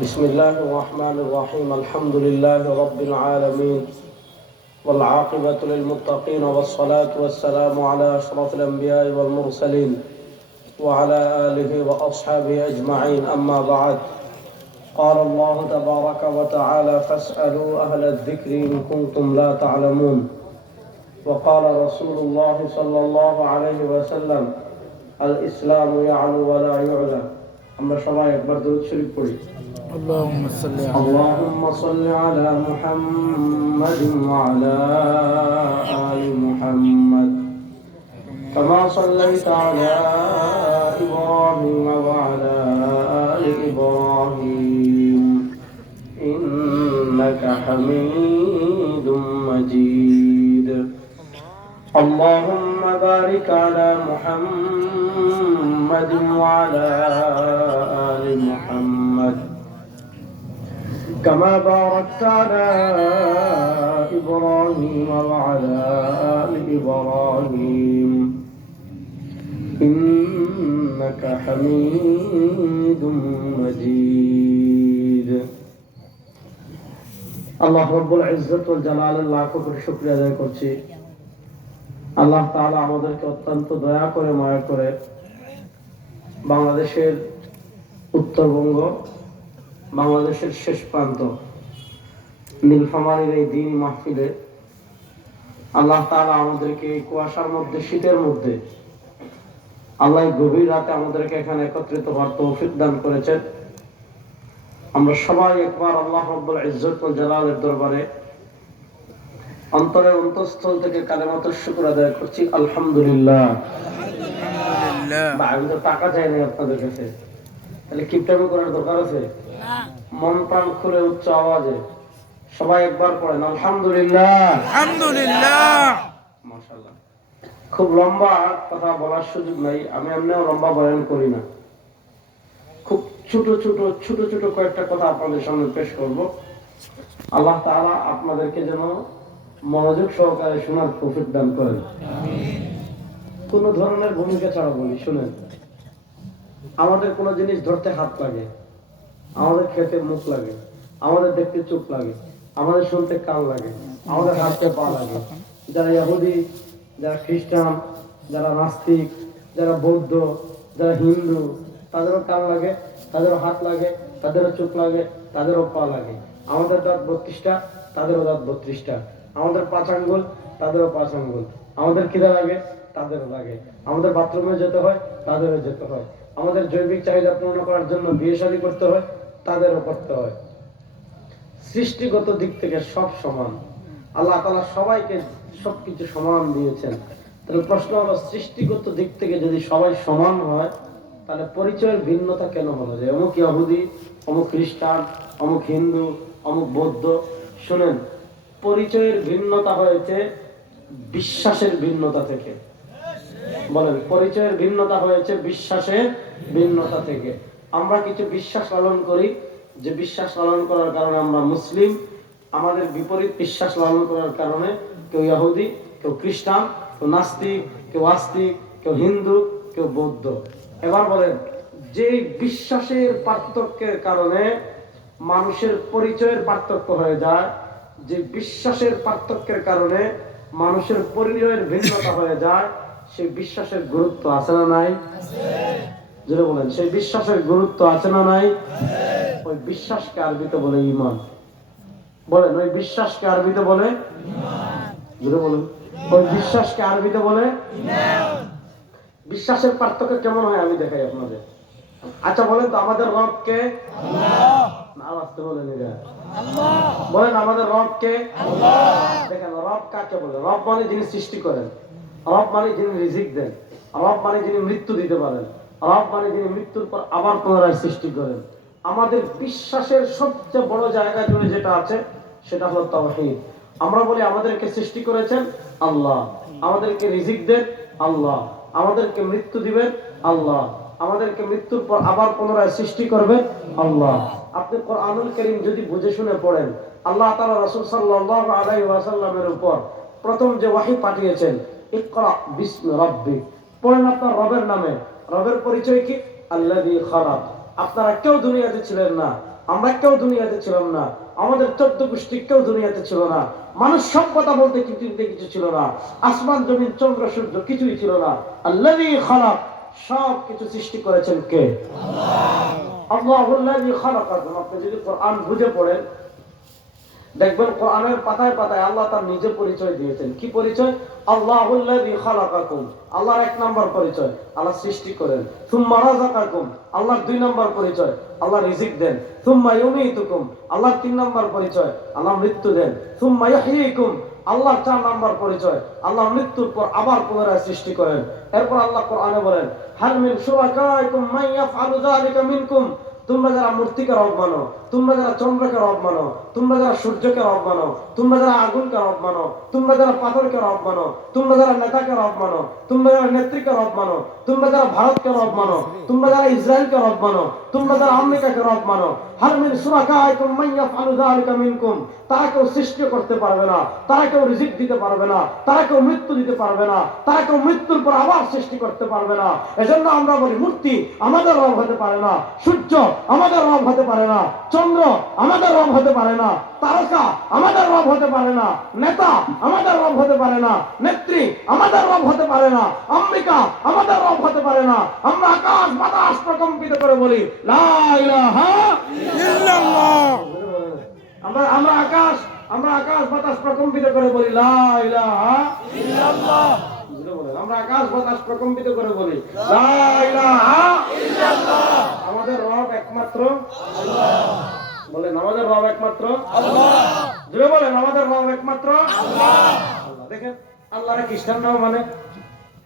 بسم الله الرحمن الرحيم. الحمد لله رب العالمين والعاقبة للمتقين والصلاة والسلام على أشرف الأنبياء والمرسلين وعلى آله وأصحابه أجمعين. أما بعد قال الله تبارك وتعالى فاسألوا أهل الذكر إن كنتم لا تعلمون. وقال رسول الله صلى الله عليه وسلم الإسلام يعلو ولا يعلى. আমরা সবাই একবার দরুদ শরীফ পড়ি اللهم صل على اللهم صل على محمد وعلى آل محمد كما صليت على إبراهيم وعلى آل إبراهيم إنك حميد اللهم بارك على محمد وعلى آل محمد كما باركت على إبراهيم وعلى آل إبراهيم إنك حميد مجيد আল্লাহ রব্বুল ইজ্জত ওয়াল জালালের লাখ কোটি শুকরিয়া আদায় করছি আল্লাহ তাআলা আমাদেরকে অত্যন্ত দয়া করে, মায়া করে বাংলাদেশের উত্তরবঙ্গ, বাংলাদেশের শেষ প্রান্ত, নীলফামারীর এই দিন মাহফিলে আল্লাহ তাআলা আমাদেরকে এই কুয়াশার মধ্যে, শীতের মধ্যে আল্লাহ গভীর রাতে আমাদেরকে এখানে একত্রিত হওয়ার তৌফিক দান করেছেন। আমরা সবাই একবার আল্লাহ রব্বুল ইজ্জত ওয়াল জালালের দরবারে অন্তরে অন্তঃস্থল থেকে কালেমাত শুকুর আদায় করছি আলহামদুলিল্লাহ। আমি তো টাকা চাইনি আপনাদের কাছে। তাহলে করার দরকার আছে? মন প্রাণ খুলে উচ্চ আওয়াজে। সবাই একবার পড়েন আলহামদুলিল্লাহ। খুব লম্বা কথা বলার সুযোগ নাই আমি এমনিও লম্বা বয়ান করি না। খুব ছোট ছোট ছোট ছোট কয়েকটা কথা আপনাদের সামনে পেশ করব। আল্লাহ তাআলা আপনাদেরকে যেন মনোযোগ সহকারে শোনার প্রফিট দান করেন। কোন ধরনের ভূমিকা ছাড়া বলি শুনেন। আমাদের কোনো জিনিস ধরতে হাত লাগে আমাদের খেতে মুখ লাগে আমাদের দেখতে চোখ লাগে আমাদের শুনতে কান লাগে আমাদের হাতে পা লাগে। যারা ইহুদি যারা খ্রিস্টান যারা নাস্তিক যারা বৌদ্ধ যারা হিন্দু তাদেরও কান লাগে তাদেরও হাত লাগে তাদেরও চোখ লাগে তাদেরও পা লাগে। আমাদের দাঁত বত্রিশটা তাদেরও দাঁত বত্রিশটা। আমাদের পাঁচ আঙ্গুল, তাদেরও পাঁচ আঙ্গুল। আমাদের খিদা লাগে? তাদেরও লাগে। আমাদের বাথরুমে যেতে হয়, তাদেরও যেতে হয়। আমাদের জৈবিক চাহিদা পূর্ণ করার জন্য বিয়ে শাদী করতে হয়, তাদেরও করতে হয়। সৃষ্টিগত দিক থেকে সব সমান। আল্লাহ তালা সবাইকে সবকিছু সমান দিয়েছেন। তাহলে প্রশ্ন হলো, সৃষ্টিগত দিক থেকে যদি সবাই সমান হয়, তাহলে পরিচয়ের ভিন্নতা কেন হলো যে অমুক ইহুদি অমুক খ্রিস্টান, অমুক হিন্দু, অমুক বৌদ্ধ? শুনেন পরিচয়ের ভিন্নতা হয়েছে, বিশ্বাসের ভিন্নতা থেকে। বলেন, পরিচয়ের ভিন্নতা হয়েছে, বিশ্বাসের ভিন্নতা থেকে। আমরা কিছু বিশ্বাস পালন করি। যে বিশ্বাস পালন করার কারণে আমরা মুসলিম। আমাদের বিপরীত বিশ্বাস পালন করার কারণে কেউ ইহুদি, কেউ খ্রিস্টান, কেউ নাস্তিক, কেউ আস্তিক, কেউ হিন্দু, কেউ বৌদ্ধ। এবার বলেন যে বিশ্বাসের পার্থক্যের কারণে মানুষের পরিচয়ের পার্থক্য হয়ে যায় যে বিশ্বাসের পার্থক্যের কারণে মানুষের পরিচয়ের ভিন্নতা হয়ে যায় সেই বিশ্বাসের গুরুত্ব আছে না নাই? যেটা বলেন সেই বিশ্বাসের গুরুত্ব আছে না নাই? ওই বিশ্বাসকে আরবিতে বলে ইমান বলেন ওই বিশ্বাসকে আরবিতে বলে যেটা বলেন ওই বিশ্বাসকে আরবিতে বলে বিশ্বাসের পার্থক্য কেমন হয় আমি দেখাই আপনাদের। আচ্ছা বলেন তো আমাদের রবকে না, বলেন এটা। বলেন আমাদের রবকে? দেখেন রব কাকে বলে? রব মানে যিনি সৃষ্টি করেন। রব মানে যিনি রিজিক দেন। রব মানে যিনি মৃত্যু দিতে পারেন। রব মানে যিনি মৃত্যুর পর আবার পুনরায় সৃষ্টি করেন। আমাদের বিশ্বাসের সবচেয়ে বড় জায়গা জুড়ে যেটা আছে সেটা হলো তাওহীদ। আমরা বলি আমাদেরকে সৃষ্টি করেছেন আল্লাহ। আমাদেরকে রিজিক দেন আল্লাহ। আমাদেরকে মৃত্যু দিবেন আল্লাহ। আমাদেরকে মৃত্যুর পর আবার পুনরায় সৃষ্টি করবে আল্লাহ। আপনি কোরআনুল করিম যদি বুঝে শুনে পড়েন, আল্লাহ তালা রসুল সাল্লাল্লাহু আলাইহি ওয়াসাল্লামের উপর প্রথম যে ওয়াহি পাঠিয়েছেন, ইকরা বিসমি রাব্বিক পড়েন আপনার রবের নামে। রবের পরিচয় কি? আল্লাযী খালাক। আপনারা কেউ দুনিয়াতে ছিলেন না। আমরা কেউ দুনিয়াতে ছিলাম না। আমাদের চোদ্দ গোষ্ঠী কেউ দুনিয়াতে ছিল না। মানুষ কথা বলতে পৃথিবীতে কিছু ছিল না। আসমান, জমিন, চন্দ্র, সূর্য কিছুই ছিল না। আল্লাহ খারাপ সব কিছু সৃষ্টি করেছেন কে? আল্লাহ। আপনি যদি কোরআন বুঝে পড়েন দেখবেন কোরআনের পাতায় পাতায় আল্লাহ তার নিজে পরিচয় দিয়েছেন। কি পরিচয়? আল্লাহুল্লাযী খালাকাকুম। আল্লাহর এক নম্বর পরিচয়। আল্লাহ সৃষ্টি করেন। সুম্মা রাযাকাকুম। আল্লাহর দুই নম্বর পরিচয়। আল্লাহ রিজিক দেন। আল্লাহর তিন নম্বর পরিচয়। আল্লাহ মৃত্যু দেন। সুম্মা ইয়াহয়ীকুম আল্লাহ চার নম্বর পরিচয়। আল্লাহ মৃত্যুর পর আবার পুনরায় সৃষ্টি করেন। এরপর আল্লাহ কোরআনে বলেন, হাল মিন শুরাকাইকুম মান ইয়াফআলু তোমরা যারা মূর্তিকে রব মানো তোমরা যারা চন্দ্রকে রব মানো তোমরা যারা সূর্যকে রব মানো তোমরা যারা আগুনকে রব মানো তোমরা যারা পাথরকে রব মানো তোমরা যারা নেতাকে রব মানো তোমরা যারা নেত্রীকে রব মানো তোমরা যারা ভারতকে রব মানো তোমরা যারা ইসরায়েলকে রব মানো তোমরা যারা আমেরিকাকে রব মানো হার মিন সুরাকাইকুম মান ইয়াফআলু যালিকা মিনকুম তারা কেউ সৃষ্টি করতে পারবে না তারা কেউ রিজিক দিতে পারবে না তারা কেউ মৃত্যু দিতে পারবে না তারা কেউ মৃত্যুর পর আবার সৃষ্টি করতে পারবে না এজন্য আমরা বলি মূর্তি আমাদের রব হতে পারে না সূর্য আমাদের রব হতে পারে না। চন্দ্র আমাদের রব হতে পারে না। তারকা আমাদের রব হতে পারে না। নেতা আমাদের রব হতে পারে না। নেত্রী আমাদের রব হতে পারে না। আমেরিকা আমাদের রব হতে পারে না। আমরা আকাশ বাতাস প্রকম্পিত করে বলি আমরা আমরা আকাশ আমরা আকাশ বাতাস প্রকম্পিত করে বলি, লা। আমরা আকাশ বাতাস প্রকম্পিত করে বলি। আমাদের রব একমাত্র। বলেন, আমাদের রব একমাত্র। বলেন, আমাদের রব একমাত্র। দেখেন, আল্লাহরে খ্রিস্টানরাও মানে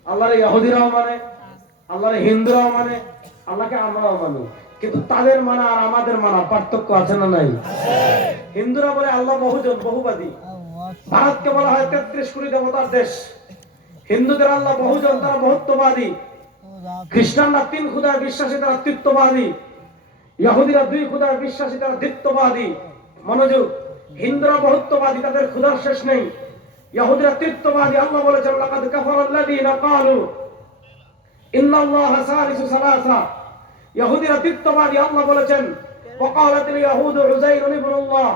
আল্লাহরে ইহুদিরাও মানে আল্লাহরে হিন্দুরাও মানে আল্লাহকে আমরাও মানি। কিন্তু তাদের মানা আর আমাদের মানা পার্থক্য আছে না নাই? হিন্দুরা বলে আল্লাহ বহুজন, বহুবাদী। ভারতকে বলা হয় তেত্রিশ কোটি দেবতার দেশ। হিন্দুদের আল্লাহ বহুজন তারা বহুত্ববাদী খ্রিস্টানরা তিন খুদায় বিশ্বাসী তারা তৃত্ববাদী ইহুদিরা দুই খুদায় বিশ্বাসী তারা দ্বিত্ববাদী মনোযোগ হিন্দুরা বহুত্ববাদী তাদের খুদার শেষ নেই। ইহুদিরা তৃত্ববাদী আল্লাহ বলেছেন লাকাদ কাফারাল্লাযীনা ক্বালু ইন্নাল্লাহা সালিসু সালাসা। ইহুদিরা তৃত্ববাদী আল্লাহ বলেছেন ওয়াকালাতিল ইয়াহুদু উযাইর ইবনুল্লাহ।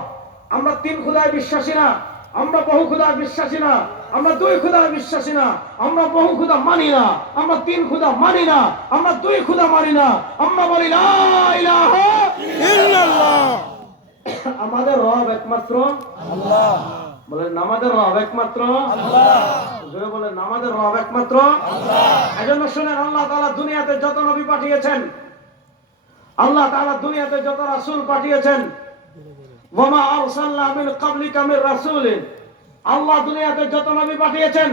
আমরা তিন খুদায় বিশ্বাসী না আমরা বহু খুদায় বিশ্বাসী না। আমরা দুই খুদায় বিশ্বাসী না আমরা বহু খুদা মানি না আমরা তিন খুদা মানি না আমরা দুই খুদা মানি না আমরা বলি আমাদের রব একমাত্র আল্লাহ। বলেন আমাদের রব একমাত্র জোরে বলেন আমাদের রব একমাত্র এজন্য শুনেন আল্লাহ তাআলা দুনিয়াতে যত নবী পাঠিয়েছেন আল্লাহ তাআলা দুনিয়াতে যত রাসূল পাঠিয়েছেন ওয়ামা আরসালনা মিন ক্বাবলিকা মির রাসূলিন। আল্লাহ দুনিয়াতে যত নবী পাঠিয়েছেন,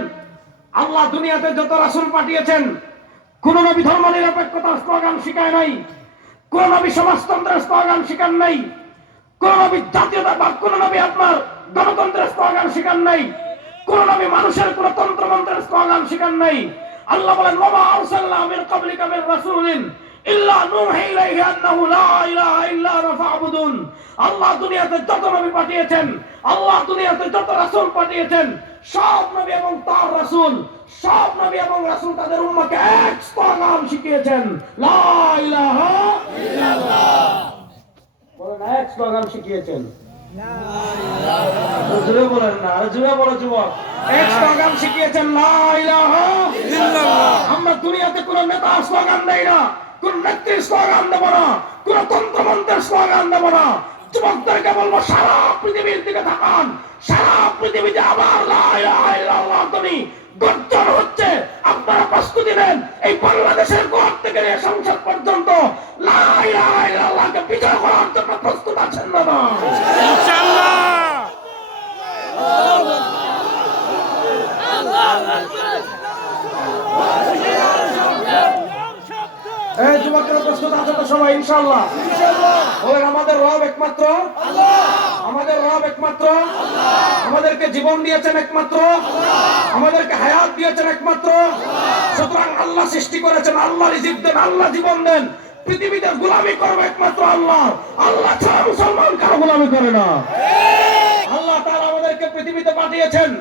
আল্লাহ দুনিয়াতে যত রাসূল পাঠিয়েছেন, কোন নবী ধর্ম নিরপেক্ষতার স্লোগান শিখায় নাই, কোন নবী সমাজতন্ত্রের স্লোগান শিখান নাই, কোন নবী জাতীয়তা বা কোন নবী আপনার গণতন্ত্রের স্লোগান শিখান নাই, কোন নবী মানুষের কোন তন্ত্রমন্ত্রের স্লোগান শিখান নাই। আল্লাহ বলেন মা আরসালনা মিন ক্বাবলিকা ইল্লা নূহি ইলাইহি আন্নাহু লা ইলাহা ইল্লা আনা ফা'বুদুন। আল্লাহ দুনিয়াতে যত নবী পাঠিয়েছেন আল্লাহ দুনিয়াতে যত রাসূল পাঠিয়েছেন সব নবী এবং তার রাসূল সব নবী এবং রাসূল তাদের উম্মতকে এক স্লোগান শিখিয়েছেন লা ইলাহা বলেন এক স্লোগান শিখিয়েছেন। জুড়ে বলেন না আরও জুড়ে বলো যুবক। এক স্লোগান শিখিয়েছেন আমরা দুনিয়াতে কোন নেতা স্লোগান দেই না, কোন নেত্রীর স্লোগান দেব না, কোন তন্ত্রমন্ত্রের স্লোগান দেব না। যুবকদেরকে বলব, সারা পৃথিবীর দিকে তাকান, সারা পৃথিবীতে আবার ধ্বনি গর্জন হচ্ছে। আপনারা প্রস্তুতি নেন, এই বাংলাদেশের ঘর থেকে সংসদ পর্যন্ত লা ইলাহা ইল্লাল্লাহকে বিজয় করার জন্য প্রস্তুত আছেন না না ইনশাআল্লাহ এই যুবকেরা আমাদেরকে জীবন দিয়েছেন একমাত্র। আমাদেরকে হায়াত দিয়েছেন একমাত্র। সুতরাং আল্লাহ সৃষ্টি করেছেন, আল্লাহ রিজিক দেন, আল্লাহ জীবন দেন। পৃথিবীতে গোলামি করবে একমাত্র আল্লাহ। আল্লাহ ছাড়া মুসলমান কারও গোলামি করে না। আল্লাহ তারা আমাদেরকে পৃথিবীতে পাঠিয়েছেন।